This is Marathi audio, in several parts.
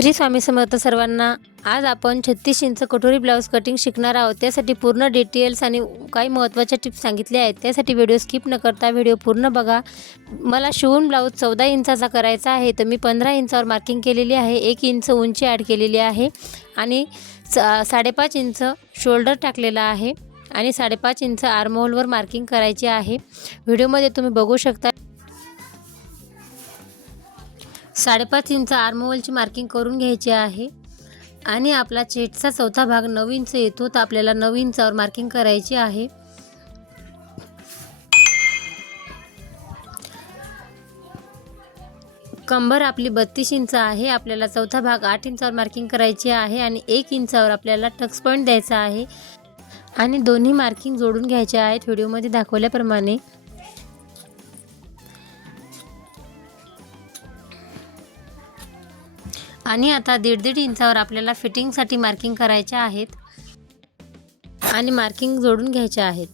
श्री स्वामी समर्थ सर्वांना। आज आपण 36 इंच कटोरी ब्लाऊज कटिंग शिकणार आहोत। त्यासाठी पूर्ण डिटेल्स आणि काही महत्त्वाच्या टिप्स सांगितल्या आहेत। त्यासाठी व्हिडिओ स्किप न करता व्हिडिओ पूर्ण बघा। मला शिवून ब्लाऊज 14 इंचाचा करायचा आहे, तर मी 15 इंचावर मार्किंग केलेली आहे। 1 इंच उंची ॲड केलेली आहे आणि 5.5 इंच शोल्डर टाकलेला आहे आणि 5.5 इंच आर्महोलवर मार्किंग करायची आहे। व्हिडिओमध्ये तुम्ही बघू शकता 5.5 इंच आर्महोलची मार्किंग करून घ्यायची आहे आणि आपला चेस्टचा चौथा भाग 9 इंच येतो, तर आपल्याला 9 इंचावर मार्किंग करायची आहे। कंबर आपली 32 इंच आहे, आपल्याला चौथा भाग 8 इंचावर मार्किंग करायची आहे आणि 1 इंचावर आपल्याला टक्स पॉईंट द्यायचा आहे आणि दोन्ही मार्किंग जोडून घ्यायचे आहेत व्हिडिओमध्ये दाखवल्याप्रमाणे। आणि आता 1.5 इंचावर आपल्याला फिटिंगसाठी मार्किंग करायचे आहेत आणि मार्किंग जोडून घ्यायचे आहेत।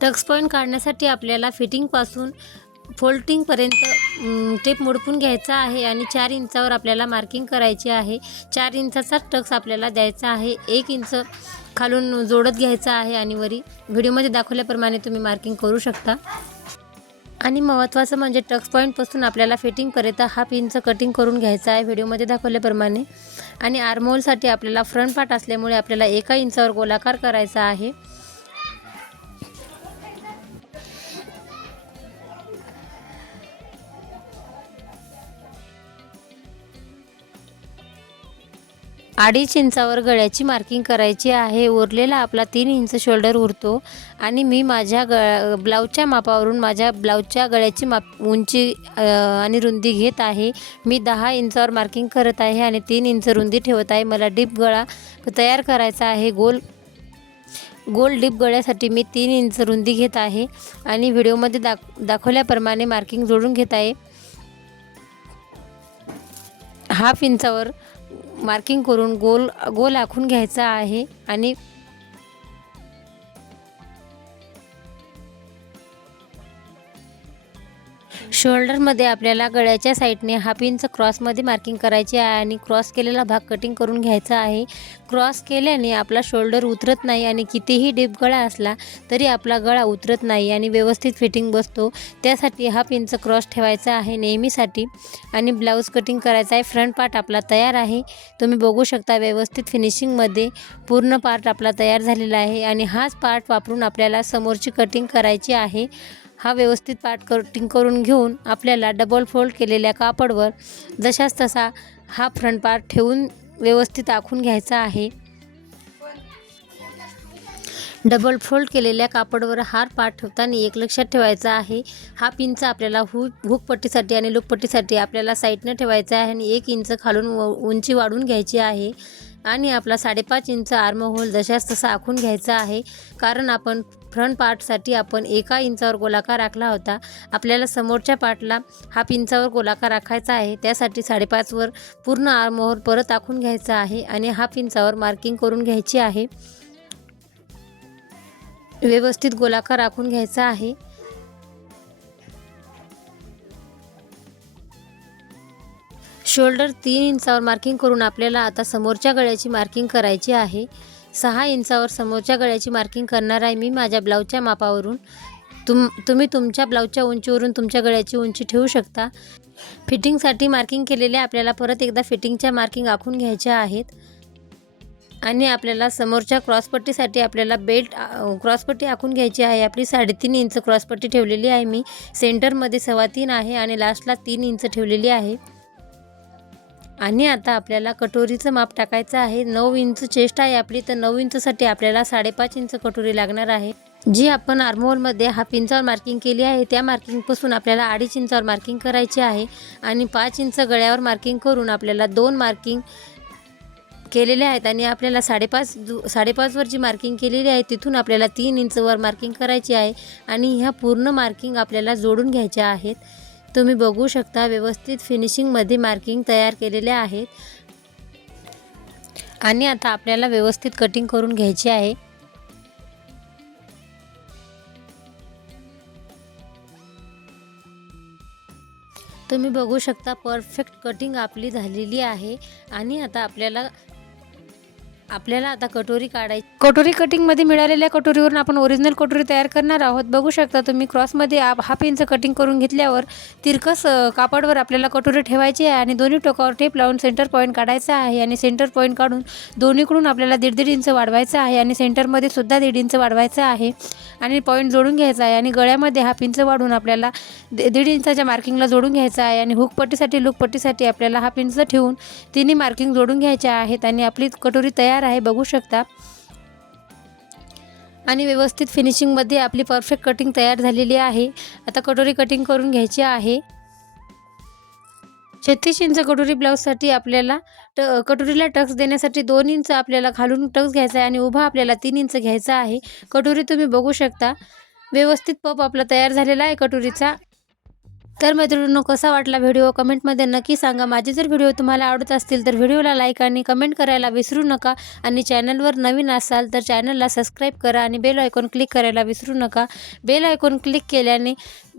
टक्स पॉईंट काढण्यासाठी आपल्याला फिटिंगपासून फोल्डिंगपर्यंत टेप मोडपून घ्यायचा आहे आणि 4 इंचावर आपल्याला मार्किंग करायची आहे। 4 इंचाचा टक्स आपल्याला द्यायचा आहे। 1 इंच खालून जोडत घ्यायचा आहे आणि वरी व्हिडिओमध्ये दाखवल्याप्रमाणे तुम्ही मार्किंग करू शकता। आणि महत्त्वाचं म्हणजे टक्स पॉईंटपासून आपल्याला फिटिंगपर्यंत 1/2 इंच कटिंग करून घ्यायचं आहे व्हिडिओमध्ये दाखवल्याप्रमाणे। आणि आर्महोलसाठी आपल्याला फ्रंट पार्ट असल्यामुळे आपल्याला 1 इंचावर गोलाकार करायचा आहे। अडीच इंचावर गळ्याची मार्किंग करायची आहे। उरलेला आपला 3 इंच शोल्डर उरतो आणि मी माझ्या ब्लाऊजच्या मापावरून माझ्या ब्लाऊजच्या गळ्याची उंची आणि रुंदी घेत आहे। मी 10 इंचावर मार्किंग करत आहे आणि 3 इंच रुंदी ठेवत आहे। मला डीप गळा तयार करायचा आहे। गोल डीप गळ्यासाठी मी 3 इंच रुंदी घेत आहे आणि व्हिडिओमध्ये दाखवल्याप्रमाणे मार्किंग जोडून घेत आहे। 1/2 इंचावर मार्किंग करून गोल आखून घ्यायचा आहे आणि शोल्डरमध्ये आपल्याला गळ्याच्या साईडने 1/2 इंच क्रॉसमध्ये मार्किंग करायची आहे आणि क्रॉस केलेला भाग कटिंग करून घ्यायचा आहे। क्रॉस केल्याने आपला शोल्डर उतरत नाही आणि कितीही डीप गळा असला तरी आपला गळा उतरत नाही आणि व्यवस्थित फिटिंग बसतो। त्यासाठी 1/2 इंच क्रॉस ठेवायचा आहे नेहमीसाठी आणि ब्लाऊज कटिंग करायचा आहे। फ्रंट पार्ट आपला तयार आहे, तुम्ही बघू शकता व्यवस्थित फिनिशिंगमध्ये पूर्ण पार्ट आपला तयार झालेला आहे आणि हाच पार्ट वापरून आपल्याला समोरची कटिंग करायची आहे। हा व्यवस्थित पार्ट कटिंग करून घेऊन आपल्याला डबल फोल्ड केलेल्या कापडवर जशास तसा हा फ्रंट पार्ट ठेवून व्यवस्थित आखून घ्यायचा आहे। डबल फोल्ड केलेल्या कापडवर हा पार्ट ठेवताना एक लक्षात ठेवायचा आहे, 1/2 इंच आपल्याला हुक पट्टीसाठी आणि लूप पट्टीसाठी आपल्याला साईडने ठेवायचा आहे आणि 1 इंच खालून उंची वाढवून घ्यायची आहे आणि आपला 5.5 इंच आर्महोल जशास तसा आखून घ्यायचा आहे। कारण आपण फ्रंट पार्टसाठी आपण 1 इंचावर गोलाकार आखला होता, आपल्याला समोरच्या पार्टला 1/2 इंचावर गोलाकार आखायचा आहे। त्यासाठी 5.5 वर पूर्ण आर्महोल परत आखून घ्यायचा आहे आणि 1/2 इंचावर मार्किंग करून घ्यायची आहे। व्यवस्थित गोलाकार आखून घ्यायचा आहे। शोल्डर 3 इंचावर मार्किंग करून आपल्याला आता समोरच्या गळ्याची मार्किंग करायची आहे। 6 इंचावर समोरच्या गळ्याची मार्किंग करणार आहे मी माझ्या ब्लाऊजच्या मापावरून। तुम्ही तुमच्या ब्लाऊजच्या उंचीवरून तुमच्या गळ्याची उंची ठेवू शकता। फिटिंगसाठी मार्किंग केलेल्या आपल्याला परत एकदा फिटिंगच्या मार्किंग आखून घ्यायच्या आहेत आणि आपल्याला समोरच्या क्रॉसपट्टीसाठी आपल्याला बेल्ट क्रॉसपट्टी आखून घ्यायची आहे। आपली 3.5 इंच क्रॉसपट्टी ठेवलेली आहे मी, सेंटरमध्ये 3.25 आहे आणि लास्टला 3 इंच ठेवलेली आहे। आणि आता आपल्याला कटोरीचं माप टाकायचं आहे। 9 इंच चेस्ट आहे आपली, तर 9 इंचसाठी आपल्याला 5.5 इंच कटोरी लागणार आहे। जी आपण आर्महोलमध्ये 1/2 इंचावर मार्किंग केली आहे त्या मार्किंगपासून आपल्याला 2.5 इंचावर मार्किंग करायची आहे आणि 5 इंच गळ्यावर मार्किंग करून आपल्याला 2 मार्किंग केलेले आहेत आणि आपल्याला 5.5 वर जी मार्किंग केलेली आहे तिथून आपल्याला 3 इंच वर मार्किंग करायची आहे आणि ह्या पूर्ण मार्किंग आपल्याला जोडून घ्यायच्या आहेत। तुम्ही बघू शकता व्यवस्थित फिनिशिंगमध्ये मार्किंग तयार केलेले आहेत आणि आता आपल्याला व्यवस्थित कटिंग करून घ्यायची आहे। तुम्ही बघू शकता परफेक्ट कटिंग आपली झालेली आहे। आणि आता आपल्याला आता कटोरी काढायची। कटोरी कटिंगमध्ये मिळालेल्या कटोरीवरून आपण ओरिजिनल कटोरी तयार करणार आहोत। बघू शकता तुम्ही क्रॉसमध्ये हाफ इंच कटिंग करून घेतल्यावर तिरकस कापडवर आपल्याला कटोरी ठेवायची आहे आणि दोन्ही टोकावर टेप लावून सेंटर पॉईंट काढायचा आहे आणि सेंटर पॉईंट काढून दोन्हीकडून आपल्याला 1.5 इंच वाढवायचं आहे आणि सेंटरमध्ये सुद्धा 1.5 इंच वाढवायचं आहे आणि पॉईंट जोडून घ्यायचा आहे आणि गळ्यामध्ये हाफ इंच वाढवून आपल्याला 1.5 इंचाच्या मार्किंगला जोडून घ्यायचं आहे आणि हुक पट्टीसाठी लूक पट्टीसाठी आपल्याला हाफ इंच ठेवून तिन्ही मार्किंग जोडून घ्यायचे आहेत आणि आपली कटोरी तयार आहे। बघू शकता आणि व्यवस्थित फिनिशिंगमध्ये आपली परफेक्ट कटिंग तयार झालेली आहे। आता कटोरी कटिंग करून घ्यायची आहे। 36 इंच कटोरी ब्लाऊजसाठी आपल्याला कटोरीला टक्स देण्यासाठी 2 इंच आपल्याला खालून टक्स घ्यायचा आहे आणि उभा आपल्याला 3 इंच घ्यायचा आहे। कटोरी तुम्ही बघू शकता व्यवस्थित पप आपला तयार झालेला आहे कटोरीचा। तर मैत्रिणींनो, कसा वाटला व्हिडिओ कमेंटमध्ये नक्की सांगा। माझे जर व्हिडिओ तुम्हाला आवडत असतील तर व्हिडिओला लाईक आणि कमेंट करायला विसरू नका आणि चॅनलवर नवीन असाल तर चॅनलला सबस्क्राईब करा आणि बेल आयकॉन क्लिक करायला विसरू नका। बेल आयकॉन क्लिक केल्याने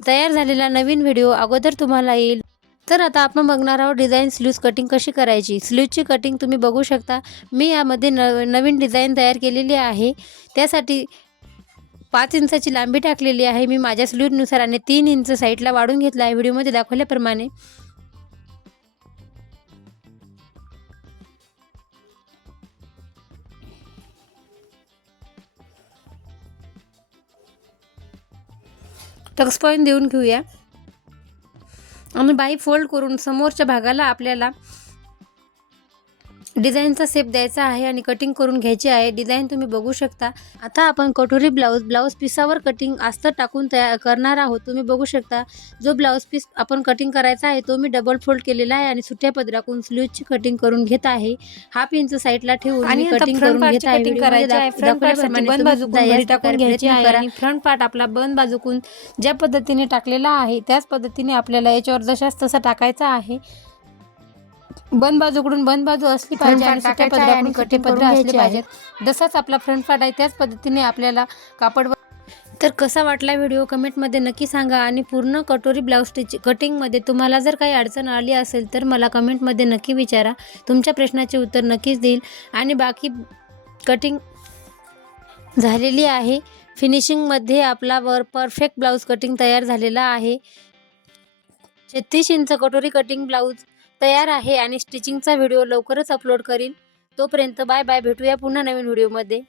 तयार झालेला नवीन व्हिडिओ अगोदर तुम्हाला येईल। तर आता आपण बघणार आहोत डिझाईन स्लीव्ज कटिंग कशी करायची। स्लीव्जची कटिंग तुम्ही बघू शकता मी यामध्ये नवीन डिझाईन तयार केलेली आहे। त्यासाठी 5 इंचाची लांबी टाकलेली आहे मी माझ्या स्लीव्हनुसार आणि 3 इंच साईडला वाढून घेतला आहे व्हिडिओमध्ये दाखवल्याप्रमाणे। टक्स पॉईंट देऊन घेऊया आणि बाही फोल्ड करून समोरच्या भागाला आपल्याला डिझाईनचा शेप द्यायचा आहे आणि कटिंग करून घ्यायची आहे। डिझाईन तुम्ही बघू शकता। आता आपण कटोरी ब्लाऊज पिसावर कटिंग अस्तर टाकून तयार करणार आहोत। तुम्ही बघू शकता जो ब्लाऊज पीस आपण कटिंग करायचा आहे तो मी डबल फोल्ड केलेला आहे आणि सुट्या पदरातून स्लीव्हची कटिंग करून घेत आहे। हाफ इंच साईडला ठेवून मी कटिंग करून घेत आहे। फ्रंट पार्टसाठी बंद बाजूकडून घडी टाकून घ्यायची आहे आणि फ्रंट पार्ट आपला बंद बाजूकडून ज्या पद्धतीने टाकलेला आहे त्याच पद्धतीने आपल्याला याच्यावर जशास तसा टाकायचा आहे। बंद बाजूकडून बंद बाजू असली पाहिजे आणि सुट्या पदराकडून कटी पदर असले पाहिजेत। जसाच आपला फ्रंट पार्ट आहे त्याच पद्धतीने आपल्याला कापडवर। तर कसा वाटला व्हिडिओ कमेंटमध्ये नक्की सांगा आणि पूर्ण कटोरी ब्लाऊज स्टिच कटिंगमध्ये तुम्हाला जर काही अडचण आली असेल तर मला कमेंटमध्ये नक्की विचारा। तुमच्या प्रश्नाचे उत्तर नक्कीच देईल आणि बाकी कटिंग झालेली आहे। फिनिशिंगमध्ये आपला परफेक्ट ब्लाऊज कटिंग तयार झालेला आहे। 36 इंच कटोरी कटिंग ब्लाऊज तयार आहे आणि स्टिचिंगचा व्हिडिओ लवकरच अपलोड करीन। तोपर्यंत बाय बाय, भेटूया पुन्हा नवीन व्हिडिओमध्ये।